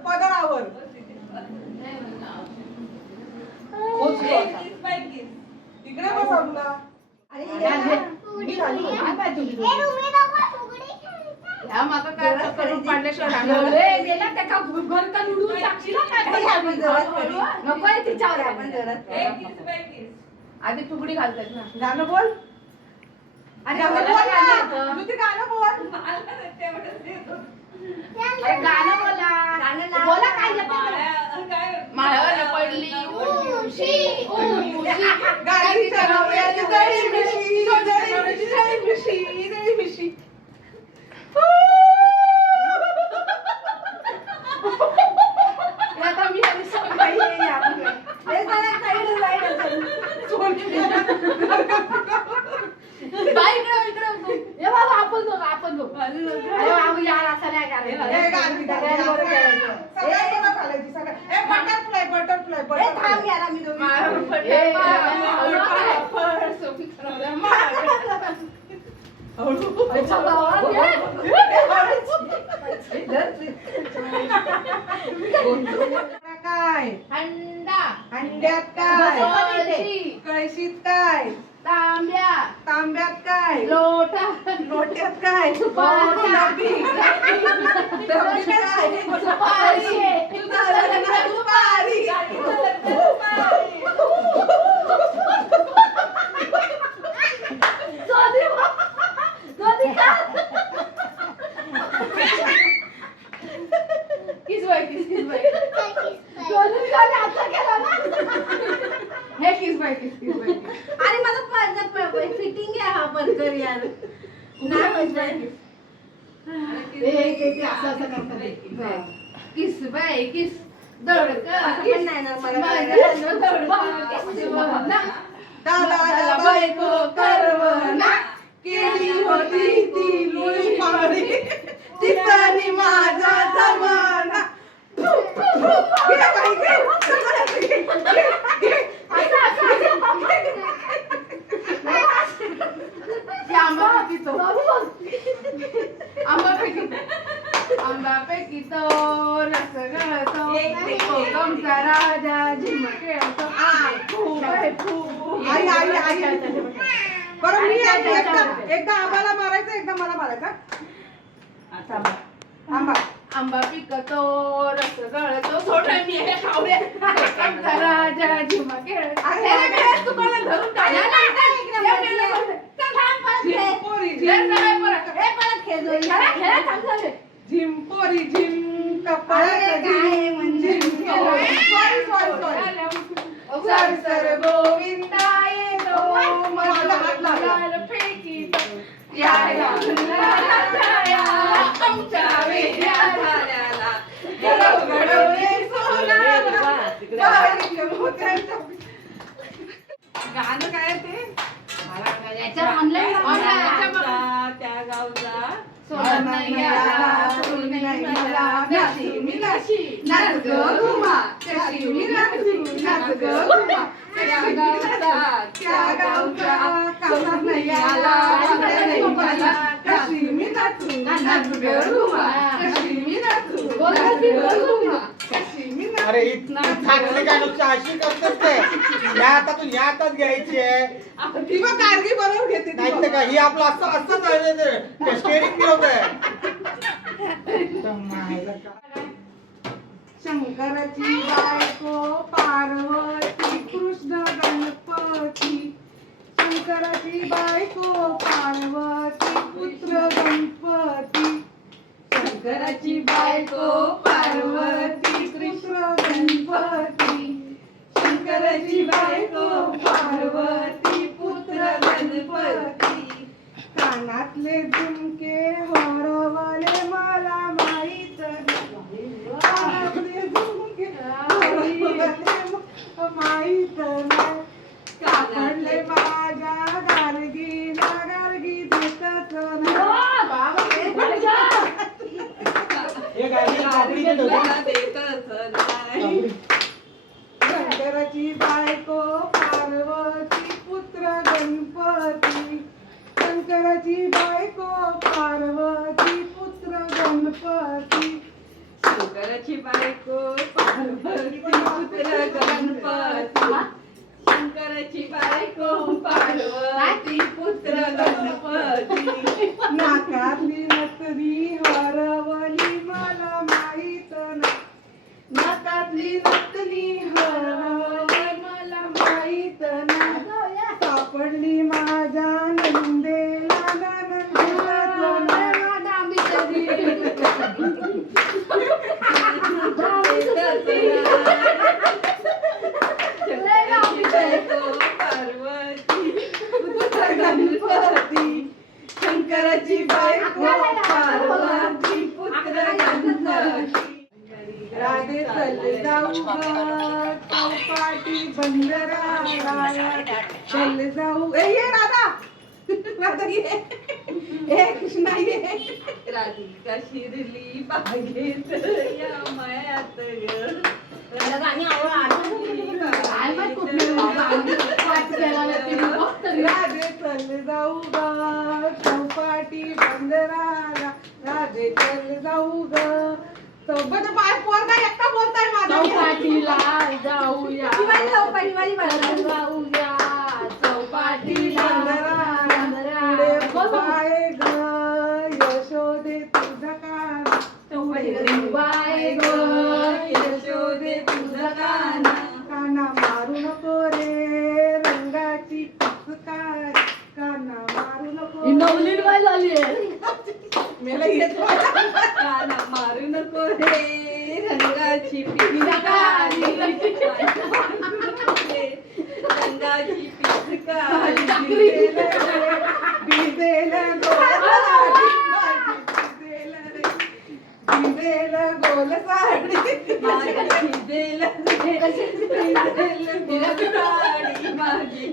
पदरावर इकडे बसा तुला आधी फुगडी घालतात ना. गाणं बोल आणि गाणं बोल गाणं बोला बोला काय माळावर पडली उशी गाडी चालवण्याची जळी मिशी आता मी आपण यार असं नाही काय हंडा हंड्यात काय कळशीत काय तांब्यात काय लोट्यात काय सुपारी अरे माझं फिटिंग आहे हा बर्गर यार किस बाय किस दडक दादा बायको करवना केली होती ती मुळी मारी तिथनी माझा जमाना आंबापैकी तो रस गळतो कोकमचा राजा झिम खेळतो बरं मी एकदा आम्हाला मारायचं एकदा मला मारायचं आंबा पिकतो रस गळतो सोड मी हे खाऊया कोकमचा राजा झिम खेळतो तुम्हाला धरून झिंपोरी झिम कपाळात सॉरी सर गोविंदा येतो माझा हात लागला फेकीतो या आमच्या वेड्या झाल्याला घडवले सोनाला बारीक मोत्यांचा गाणं काय ते याच्या ऑनलाईन त्या गावचा सोडत नाही आला सोडून नाही मला नाची मी नाची नाच ग घुमा कशी मी नाचू नाच ग घुमा त्या गावचा कामात नाही आला बांगड्या नाही मला कशी मी नाचू नाच ग घुमा कशी मी नाचू नाच ग घुमा कशी मी नाचू. अरे थाकले काय नुसतं अशी करतेस ते या हातातून या हातात घ्यायची आहे ती मग कारगी बरोबर घेते ती नाही तर बघ. काय ही आपलं असं असं स्टेरिंग फिरवत आहे शंकराची बायको पार्वती कृष्ण गणपती शंकराची बायको पार्वती पुत्र गणपती शंकराची बायको पार्वती कृष्ण गणपती शंकराची बायको पार्वती पुत्र गणपती कानातले झुमके हरवले मला माहित नाही. कानातले झुमके माहित नाही सापडले माझ्या गार्गीला गार्गी देतच नाही हे गाडी कापडी तुला देतच नाही शंकराची बायको पार्वती पुत्र गणपती शंकराची बायको पार्वती पुत्र गणपती शंकराची बायको पार्वती पुत्र गणपती शंकराची बायको पार्वती पुत्र गणपती नाकातली नथनी हरवली मला माहित नाही नाकातली नथनी हरवली मला माहित नाही सापडली माझ्या नंदेला गणपती शंकराची बायको पार्वती पुत्र गणपती राधे चल जाऊ चौपाटी बंदरा चल जाऊ ये राधा राधा ये ए कृष्णा ये राधिका शिरली बागेत या मयात गाणी राधे चल जाऊ ग चौपाटी बंदराला राधे चल जाऊ ग चौपाटी पाय पोरगा एकटा बोलताय माझा चौपाटीला जाऊया जाऊया चौपाटीला बाय ग यशोदे तुझा कान बाय ग यशोदे तुझा कान काना मारू नको रे रंगाची पिचकारी काना मारू नको नवलीन बाय झाली मला येतो काना मारू नको रे रंगाची पिचकारी रंगाची पिचकारी भिजेल गोल साडी भिजेल साडी माझी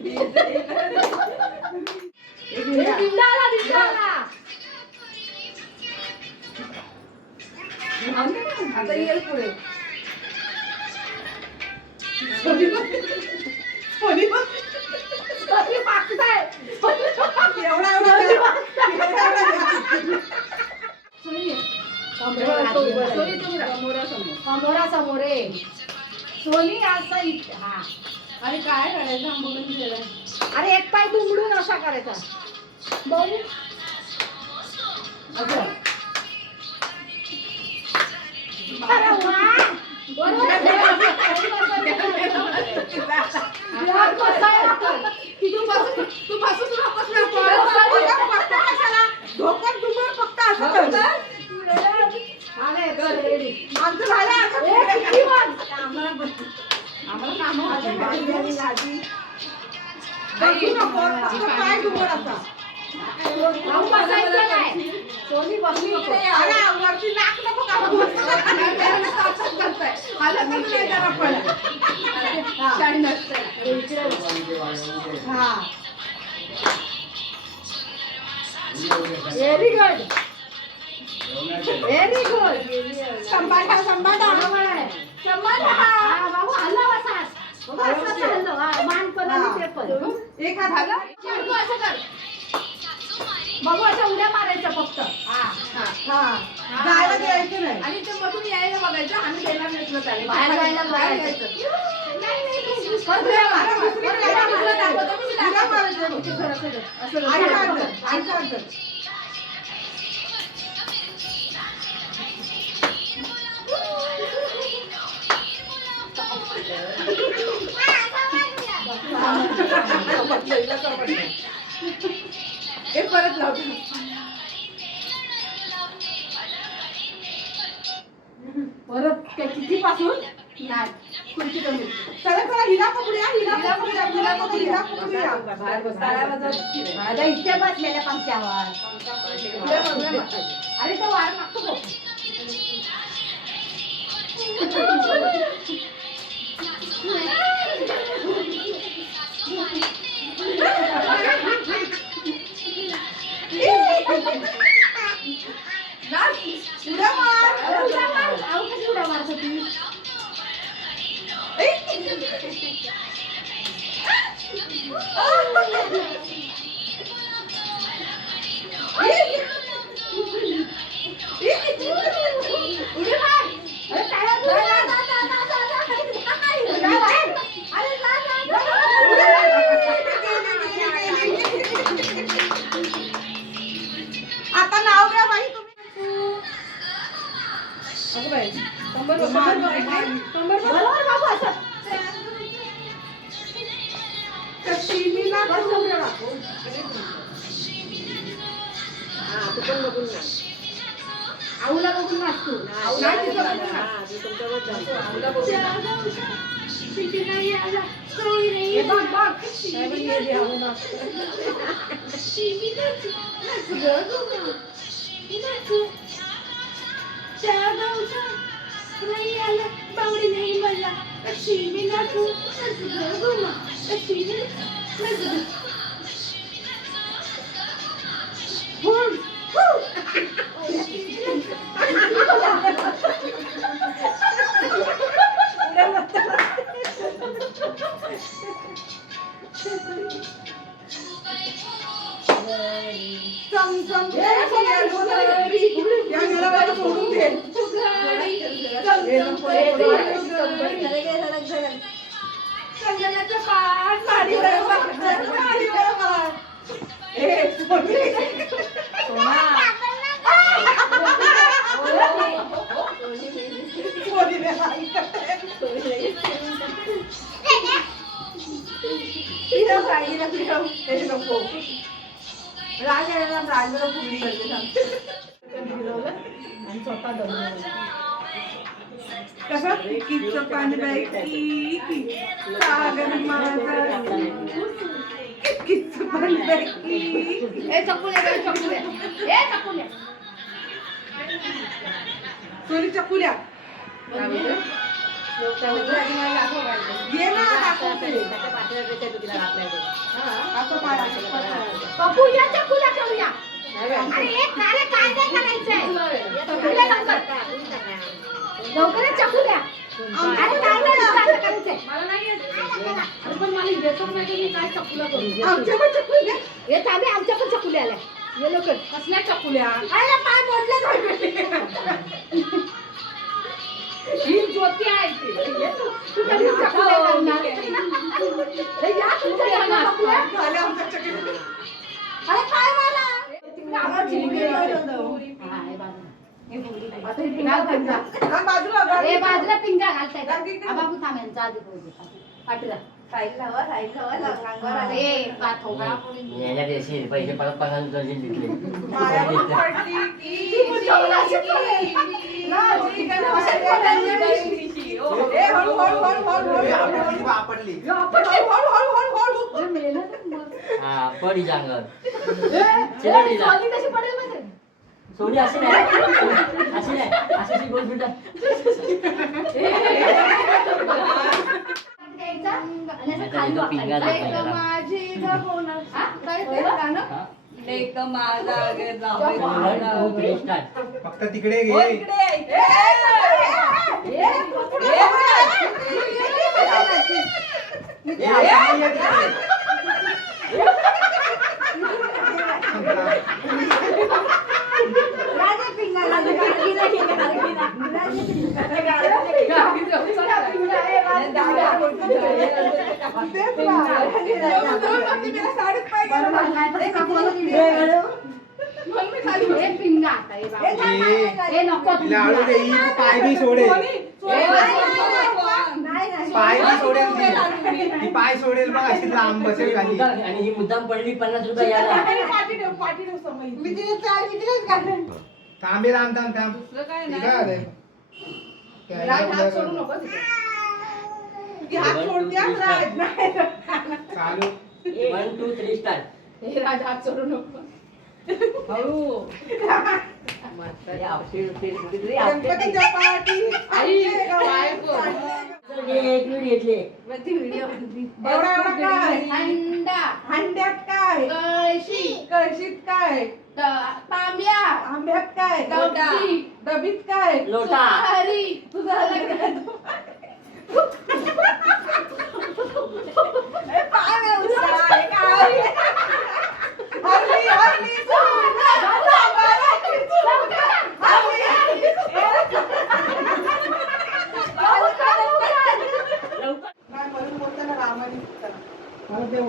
आता येईल पुढे समोरा समोरे सोनी असा हा आणि काय करायचं आंबोली गेलं अरे एक पाय दुमडून असा करायचा बघू असं अरे वा सोनी बसली वरती नाक नको काढू. हा व्हेरी गुड व्हेरी गुड संभाटा संभाटा बाबू हलव असाच मान पण आणि ते पण एक हात झाला असं कर बघू अशा उड्या मारायच्या फक्त हा जायला द्यायचं नाही आणि ते मधून यायला बघायचं आम्ही देणार नसलं त्याला बाहेर जायला बघायचं परत लावतो परत किती पासून नाही खुर्ची कमी चला चला हिला पकडूया हिला पकडूया हिला पकडूया हिला पकडूया बाहेर बस टाळ्या वाजव माझ्या इथे बसलेल्या पंख्यावर अरे तो वार मागतो बघ हे बघ बघ काय पण ये द्या हो ना. चमचम या घराला सोडून दे. संगण्याचं पाठ माडीवर माड. ए, सोनी. सोनीने हे नको. राग यायला राजला फुगडी करते आणि स्वतः दमून कसं किचं पाणी बाई सागर माझा किचं पाणी बाई ए चकुल्या सोनी चकुल्या ये ना दाखवते. असं पाय पप्पू या चकुल्या करूया. अरे एक कार्य काय काय करायचंय लवकरच चकुल्या. अरे काय करायचंय मला नाही येत. अरे पण मला येतो नाही मी काय चकुल्या करू. आमच्या पण चकुल्या येत आमच्या पण चकुल्या आल्या. ये लवकर कसल्या चकुल्या अरे पाय मोडले ही ज्योती आहे तू कधी चकुल्या करणार हे या तुझ्या चकुल्या झाल्या आमच्या चकुल्या. अरे काय मला बाजूला बाजूला पिंजा घालताय बाबू थांबेल आधी पाठीला साईड लावा अंगावर याच्या देशी पैसे परत पगार घेतले माया पडली की हळू हळू हळू हळू वापरली हा पडी सांगत कशी पडेल म्हणजे सोनी अशी नाही अशी गोल मिनिट एक माझा फक्त तिकडे घे. तिला आळू दे, ही पाय बी सोडेल. पाय बी सोडेल ती पाय सोडेल मग अशी लांब बसेल खाली. आणि ही मुद्दाम पडली 50 रुपये यायला थांबे थांब हात सोडू नको हात सोडत्या चालू 1 2 3 स्टार्ट हे राज हात सोडू नको हळू गणपतीच्या पाठी आई बायको एक मिनिट घेतले अंडा हंड्यात काय कळशी कळशीत काय तांब्या आंब्यात काय डबी डबीत काय लोटा हरी तुझा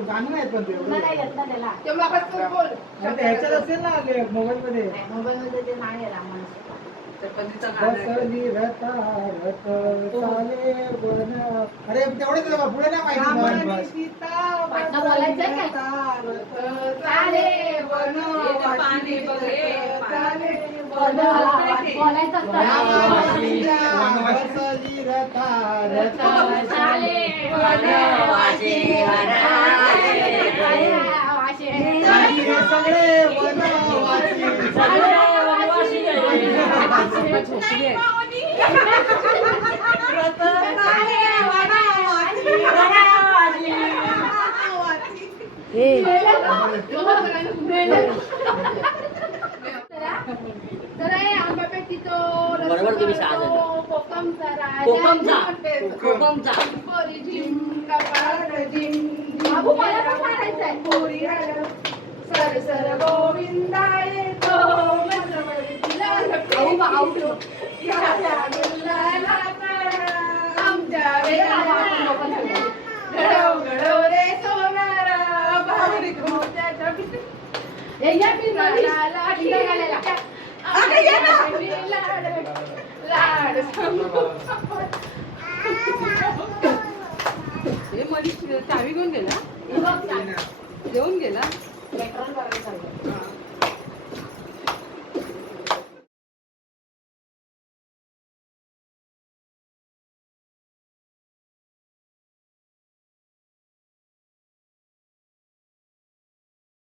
गाणं नाही पण ते एवढं. बोल ह्याच्यात असेल ना मोबाईल मध्ये मोबाईल मध्ये ते नाही आहे रामायण बसली रथ रथ चाले वन. अरे तेवढेच पुढे नाही माहिती. पाटणा बोलायचंय काय? चाले वनवासी चाले बोलायचं वनवासीला बसली रथा रथा चाली रे सगळे वनवासी बरोबर तुम्ही सहा जण. कोकमचा बाबू मला पण मारायचंय सर सर गोविंदाय तो आमच्या घडव रे सोनारा भावनिक मोत्याच्या लाड हे मधी चावी घेऊन गेला घेऊन गेला पेट्रोल करायचं